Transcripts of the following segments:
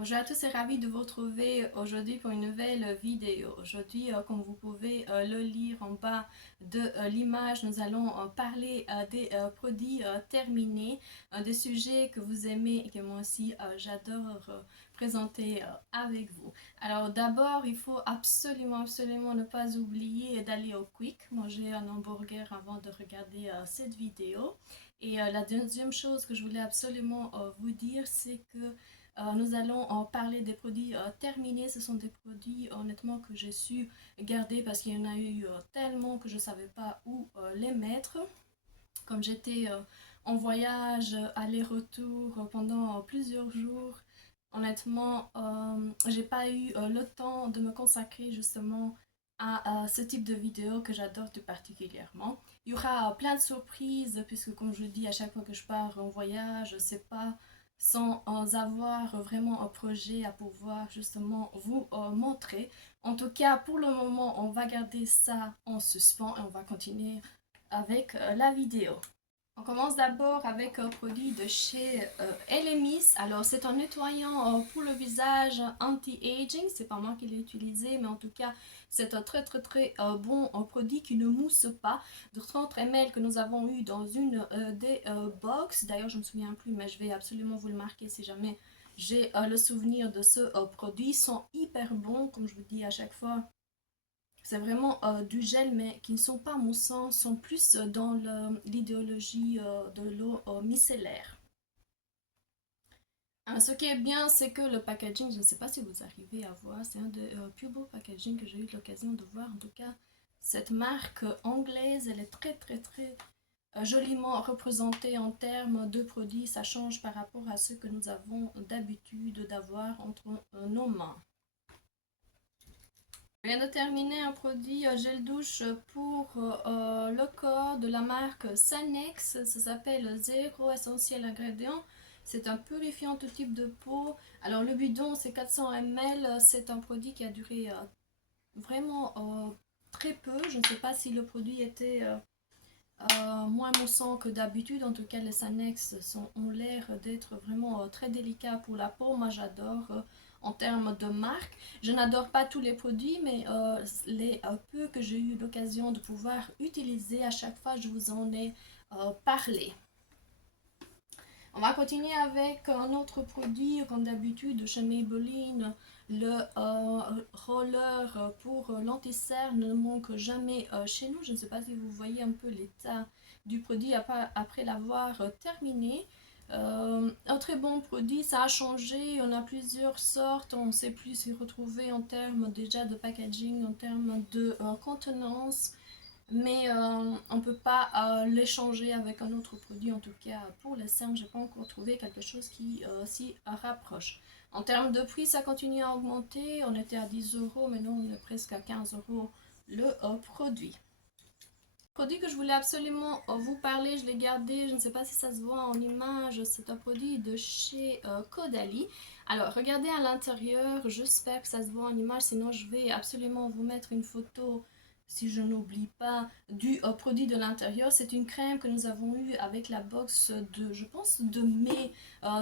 Bonjour à tous et ravi de vous retrouver aujourd'hui pour une nouvelle vidéo. Aujourd'hui, comme vous pouvez le lire en bas de l'image, nous allons parler des produits terminés, des sujets que vous aimez et que moi aussi j'adore présenter avec vous. Alors d'abord, il faut absolument ne pas oublier d'aller au Quick, manger un hamburger avant de regarder cette vidéo. Et la deuxième chose que je voulais absolument vous dire, c'est que nous allons en parler des produits terminés. Ce sont des produits honnêtement que j'ai su garder parce qu'il y en a eu tellement que je ne savais pas où les mettre. Comme j'étais en voyage aller-retour pendant plusieurs jours, honnêtement, j'ai pas eu le temps de me consacrer justement à ce type de vidéo que j'adore tout particulièrement. Il y aura plein de surprises puisque comme je dis à chaque fois que je pars en voyage, c'est pas sans avoir vraiment un projet à pouvoir justement vous montrer. En tout cas, pour le moment, on va garder ça en suspens et on va continuer avec la vidéo. On commence d'abord avec un produit de chez Elemis. Alors c'est un nettoyant pour le visage anti-aging. C'est pas moi qui l'ai utilisé, mais en tout cas c'est un très bon produit qui ne mousse pas. De 30 ml que nous avons eu dans une des box. D'ailleurs je ne me souviens plus, mais je vais absolument vous le marquer si jamais j'ai le souvenir de ce produit. Ils sont hyper bons, comme je vous dis à chaque fois. C'est vraiment du gel, mais qui ne sont pas moussants, sont plus dans l'idéologie de l'eau micellaire. Ce qui est bien, c'est que le packaging, je ne sais pas si vous arrivez à voir, c'est un des plus beaux packaging que j'ai eu l'occasion de voir. En tout cas, cette marque anglaise, elle est très joliment représentée en termes de produits. Ça change par rapport à ce que nous avons d'habitude d'avoir entre nos mains. Je viens de terminer un produit gel douche pour le corps de la marque Sanex. Ça s'appelle Zéro Essentiel Ingrédient. C'est un purifiant tout type de peau. Alors le bidon c'est 400 ml. C'est un produit qui a duré vraiment très peu. Je ne sais pas si le produit était moins moussant que d'habitude. En tout cas les Sanex ont l'air d'être vraiment très délicats pour la peau. Moi j'adore en termes de marque. Je n'adore pas tous les produits, mais les peu que j'ai eu l'occasion de pouvoir utiliser, à chaque fois je vous en ai parlé. On va continuer avec un autre produit, comme d'habitude, chez Maybelline. Le roller pour l'anti-cerne ne manque jamais chez nous. Je ne sais pas si vous voyez un peu l'état du produit après l'avoir terminé. Un très bon produit, ça a changé, on a plusieurs sortes, on ne sait plus s'y retrouver en termes déjà de packaging, en termes de contenance, mais on ne peut pas l'échanger avec un autre produit. En tout cas pour les cernes, je n'ai pas encore trouvé quelque chose qui s'y rapproche. En termes de prix, ça continue à augmenter, on était à 10 euros, maintenant on est presque à 15 euros le produit. Produit que je voulais absolument vous parler, je l'ai gardé, je ne sais pas si ça se voit en image, c'est un produit de chez Caudalie. Alors regardez à l'intérieur, j'espère que ça se voit en image, sinon je vais absolument vous mettre une photo, si je n'oublie pas, du produit de l'intérieur. C'est une crème que nous avons eue avec la box de, je pense, de mai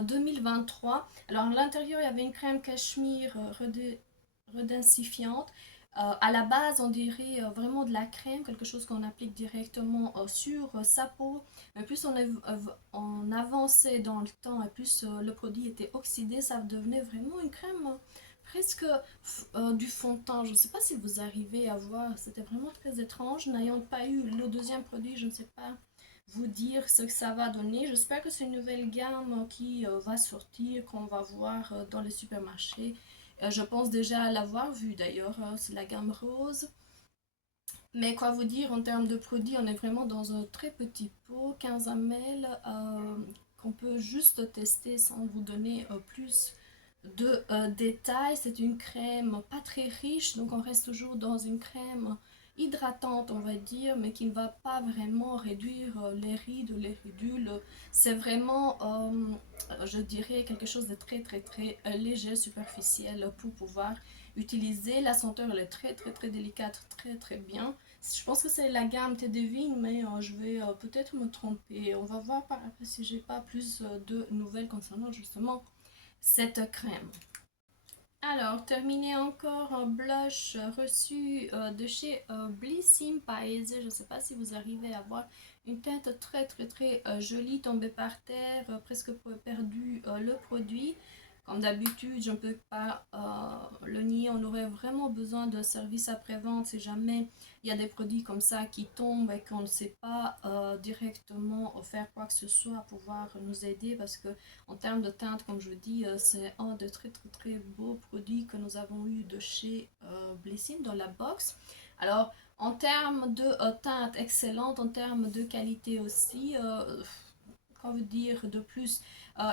2023. Alors à l'intérieur il y avait une crème cachemire redensifiante. À la base, on dirait vraiment de la crème, quelque chose qu'on applique directement sur sa peau. Mais plus on avançait dans le temps et plus le produit était oxydé, ça devenait vraiment une crème presque du fond de teint. Je ne sais pas si vous arrivez à voir, c'était vraiment très étrange. N'ayant pas eu le deuxième produit, je ne sais pas vous dire ce que ça va donner. J'espère que c'est une nouvelle gamme qui va sortir, qu'on va voir dans les supermarchés. Je pense déjà l'avoir vu d'ailleurs, c'est la gamme rose. Mais quoi vous dire, en termes de produits, on est vraiment dans un très petit pot, 15 ml, qu'on peut juste tester sans vous donner plus de détails. C'est une crème pas très riche, donc on reste toujours dans une crème hydratante, on va dire, mais qui ne va pas vraiment réduire les rides, les ridules. C'est vraiment, je dirais, quelque chose de très léger, superficiel pour pouvoir utiliser. La senteur elle est très délicate, très bien. Je pense que c'est la gamme Tedevine, mais je vais peut-être me tromper. On va voir par après si j'ai pas plus de nouvelles concernant justement cette crème. Alors, terminer encore un blush reçu de chez Blissim Paese. Je ne sais pas si vous arrivez à voir une teinte très jolie tombée par terre, presque perdu le produit. Comme d'habitude, je ne peux pas le nier, on aurait vraiment besoin d'un service après-vente si jamais il y a des produits comme ça qui tombent et qu'on ne sait pas directement faire quoi que ce soit, pouvoir nous aider parce que en termes de teinte, comme je vous dis, c'est un de très beaux produits que nous avons eu de chez Blissim dans la box. Alors, en termes de teinte excellente, en termes de qualité aussi, quoi vous dire de plus,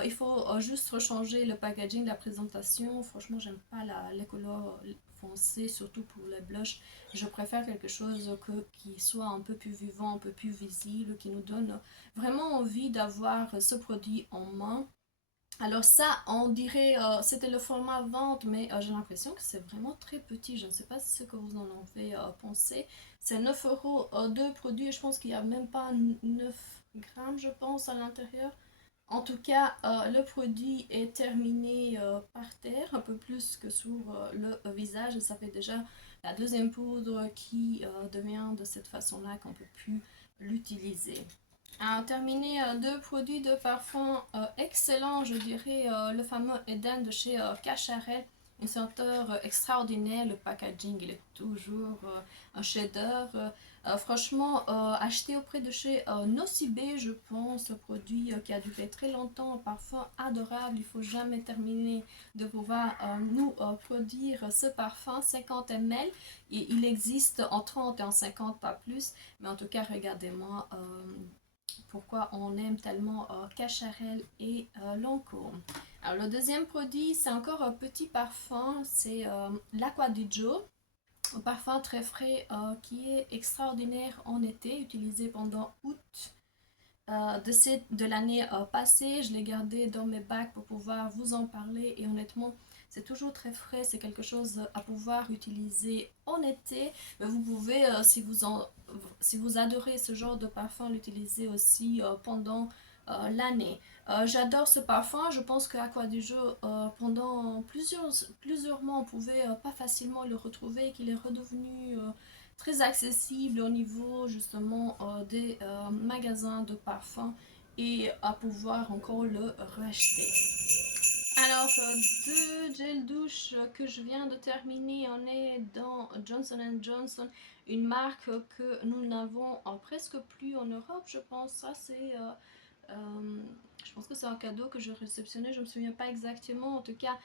il faut juste rechanger le packaging, la présentation. Franchement, j'aime pas les couleurs foncées, surtout pour les blushs. Je préfère quelque chose qui soit un peu plus vivant, un peu plus visible, qui nous donne vraiment envie d'avoir ce produit en main. Alors ça, on dirait, c'était le format vente, mais j'ai l'impression que c'est vraiment très petit. Je ne sais pas ce que vous en avez pensé. C'est 9 euros de produit. Je pense qu'il n'y a même pas 9 grammes, je pense, à l'intérieur. En tout cas, le produit est terminé par terre, un peu plus que sur le visage. Ça fait déjà la deuxième poudre qui devient de cette façon-là qu'on ne peut plus l'utiliser. À terminer, deux produits de parfum excellents, je dirais le fameux Eden de chez Cacharel, une senteur extraordinaire, le packaging il est toujours un chef-d'œuvre. Franchement, acheté auprès de chez Nocibé, je pense, un produit qui a duré très longtemps, un parfum adorable, il faut jamais terminer de pouvoir nous produire ce parfum 50 ml. Et il existe en 30 et en 50, pas plus, mais en tout cas, regardez-moi pourquoi on aime tellement Cacharel et Lancôme. Alors le deuxième produit, c'est encore un petit parfum, c'est l'Aqua di Gio, un parfum très frais qui est extraordinaire en été, utilisé pendant août de l'année passée. Je l'ai gardé dans mes bacs pour pouvoir vous en parler et honnêtement, c'est toujours très frais, c'est quelque chose à pouvoir utiliser en été, mais vous pouvez, si vous adorez ce genre de parfum, l'utiliser aussi pendant l'année. J'adore ce parfum, je pense qu'à quoi du jour, pendant plusieurs mois, on pouvait pas facilement le retrouver, qu'il est redevenu très accessible au niveau justement des magasins de parfums et à pouvoir encore le racheter. Alors, deux gels douche que je viens de terminer, on est dans Johnson Johnson, une marque que nous n'avons presque plus en Europe, je pense. Ça, c'est je pense que c'est un cadeau que je réceptionnais, je ne me souviens pas exactement. En tout cas,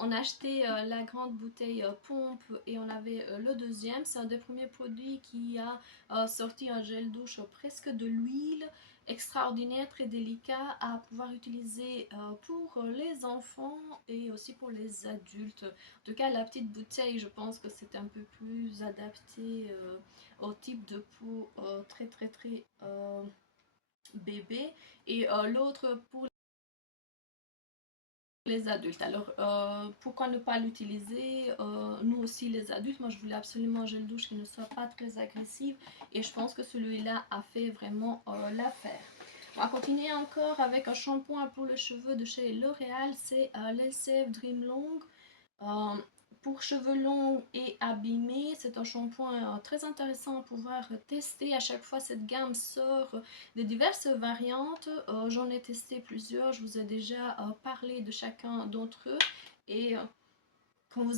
on a acheté la grande bouteille pompe et on avait le deuxième. C'est un des premiers produits qui a sorti un gel douche presque de l'huile, extraordinaire, très délicat à pouvoir utiliser pour les enfants et aussi pour les adultes. En tout cas, la petite bouteille, je pense que c'est un peu plus adapté au type de peau très bébé et l'autre pour les adultes. Alors pourquoi ne pas l'utiliser nous aussi les adultes, moi je voulais absolument un gel douche qui ne soit pas très agressif et je pense que celui-là a fait vraiment l'affaire. On va continuer encore avec un shampoing pour les cheveux de chez L'Oréal, c'est l'LCF Dream Long. Euh, pour cheveux longs et abîmés, c'est un shampoing très intéressant à pouvoir tester. À chaque fois, cette gamme sort de diverses variantes. J'en ai testé plusieurs. Je vous ai déjà parlé de chacun d'entre eux. Et comme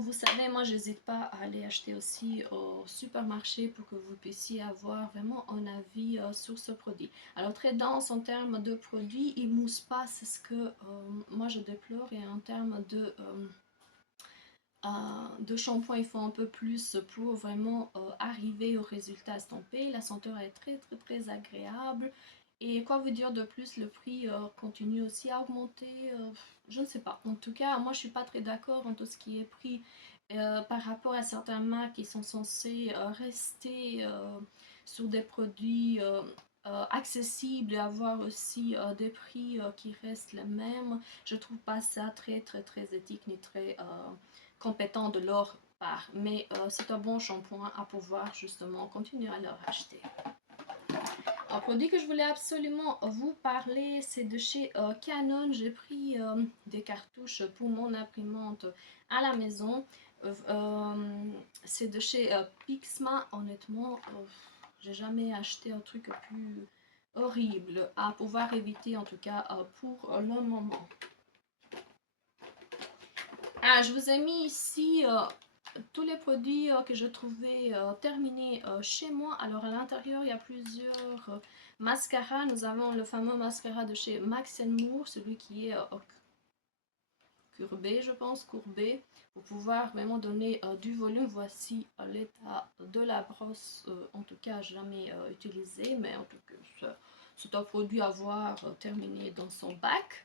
vous savez, moi, j'hésite pas à aller acheter aussi au supermarché pour que vous puissiez avoir vraiment un avis sur ce produit. Alors, très dense en termes de produit, il mousse pas, c'est ce que moi je déplore. Et en termes de shampoing, il faut un peu plus pour vraiment arriver au résultat estampé. La senteur est très agréable. Et quoi vous dire de plus, le prix continue aussi à augmenter. Je ne sais pas. En tout cas, moi je suis pas très d'accord en tout ce qui est prix par rapport à certains marques qui sont censés rester sur des produits accessibles et avoir aussi des prix qui restent les mêmes. Je trouve pas ça très éthique ni très compétent de leur part. Mais c'est un bon shampoing à pouvoir justement continuer à leur acheter. Un produit que je voulais absolument vous parler, c'est de chez Canon. J'ai pris des cartouches pour mon imprimante à la maison. C'est de chez Pixma. Honnêtement, j'ai jamais acheté un truc plus horrible à pouvoir éviter, en tout cas pour le moment. Ah, je vous ai mis ici tous les produits que je trouvais terminés chez moi. Alors à l'intérieur, il y a plusieurs mascaras. Nous avons le fameux mascara de chez Max Moore, celui qui est courbé, je pense, courbé, pour pouvoir vraiment donner du volume. Voici l'état de la brosse, en tout cas jamais utilisé, mais en tout cas c'est un produit à voir terminé dans son bac.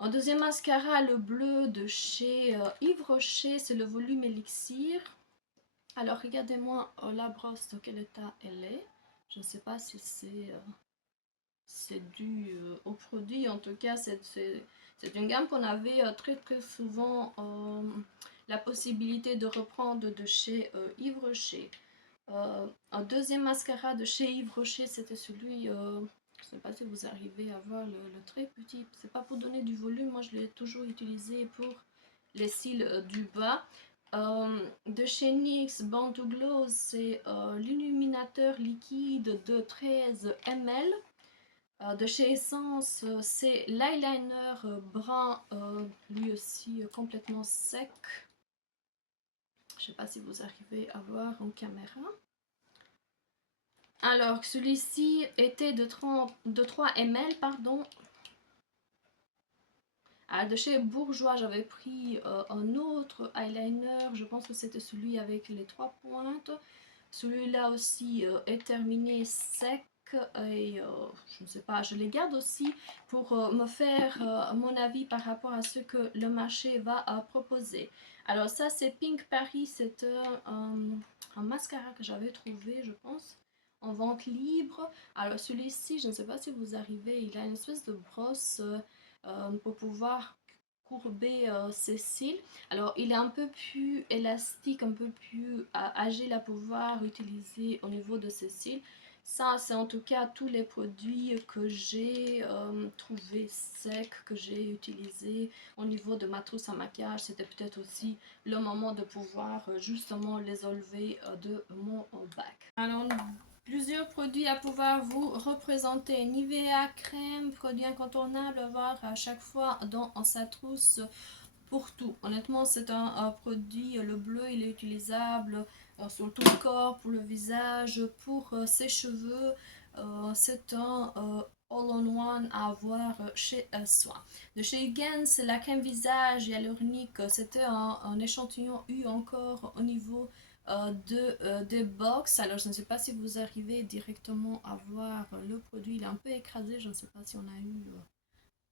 Un deuxième mascara, le bleu de chez Yves Rocher, c'est le volume Elixir. Alors regardez-moi la brosse, de quel état elle est. Je ne sais pas si c'est dû au produit. En tout cas, c'est une gamme qu'on avait très très souvent la possibilité de reprendre de chez Yves Rocher. Un deuxième mascara de chez Yves Rocher, c'était celui, je ne sais pas si vous arrivez à voir le très petit, c'est pas pour donner du volume, moi je l'ai toujours utilisé pour les cils du bas. De chez NYX Born to Glow, c'est l'illuminateur liquide de 13 ml. De chez Essence, c'est l'eyeliner brun, lui aussi complètement sec. Je ne sais pas si vous arrivez à voir en caméra. Alors, celui-ci était de 3 ml, pardon. Alors, de chez Bourjois, j'avais pris un autre eyeliner. Je pense que c'était celui avec les 3 pointes. Celui-là aussi est terminé sec. Et je ne sais pas, je les garde aussi pour me faire mon avis par rapport à ce que le marché va proposer. Alors ça c'est Pink Paris, c'est un mascara que j'avais trouvé, je pense, en vente libre. Alors celui-ci, je ne sais pas si vous arrivez, il a une espèce de brosse pour pouvoir courber ses cils. Alors il est un peu plus élastique, un peu plus agile à pouvoir utiliser au niveau de ses cils. Ça, c'est en tout cas tous les produits que j'ai trouvés secs, que j'ai utilisés au niveau de ma trousse à maquillage. C'était peut-être aussi le moment de pouvoir justement les enlever de mon bac. Alors, plusieurs produits à pouvoir vous représenter. Nivea crème, produit incontournable à avoir à chaque fois dans sa trousse pour tout. Honnêtement, c'est un produit, le bleu, il est utilisable sur tout le corps, pour le visage, pour ses cheveux. C'est un all-in-one à avoir chez soi. De chez Hugen, c'est la crème visage hyaluronique. C'était un échantillon eu encore au niveau des box. Alors, je ne sais pas si vous arrivez directement à voir le produit. Il est un peu écrasé. Je ne sais pas si on a eu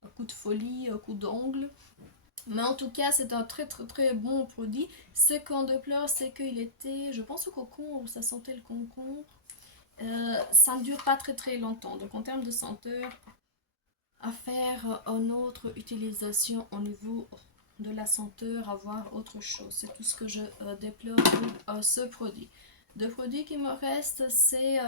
un coup de folie, un coup d'ongle. Mais en tout cas, c'est un très très très bon produit. Ce qu'on déplore, c'est qu'il était, je pense, au concombre, ça sentait le concombre. Ça ne dure pas très très longtemps. Donc en termes de senteur, à faire une autre utilisation au niveau de la senteur, avoir autre chose. C'est tout ce que je déplore pour ce produit. Le produit qui me reste, c'est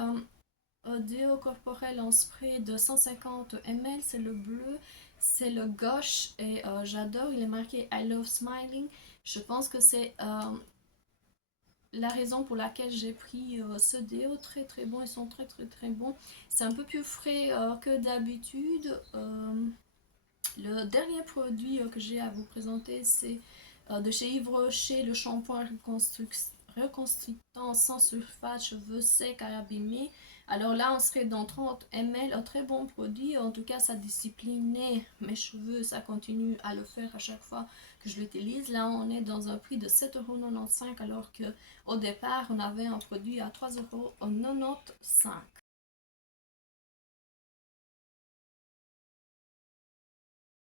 déo corporel en spray de 150 ml, c'est le bleu, c'est le gauche et j'adore, il est marqué I love smiling. Je pense que c'est la raison pour laquelle j'ai pris ce déo, très très bon, ils sont très très très bons. C'est un peu plus frais que d'habitude. Le dernier produit que j'ai à vous présenter, c'est de chez Yves Rocher, le shampoing reconstructant sans sulfate, cheveux secs à abîmer. Alors là, on serait dans 30 ml, un très bon produit. En tout cas, ça disciplinait mes cheveux, ça continue à le faire à chaque fois que je l'utilise. Là, on est dans un prix de 7,95 € alors qu'au départ, on avait un produit à 3,95 €.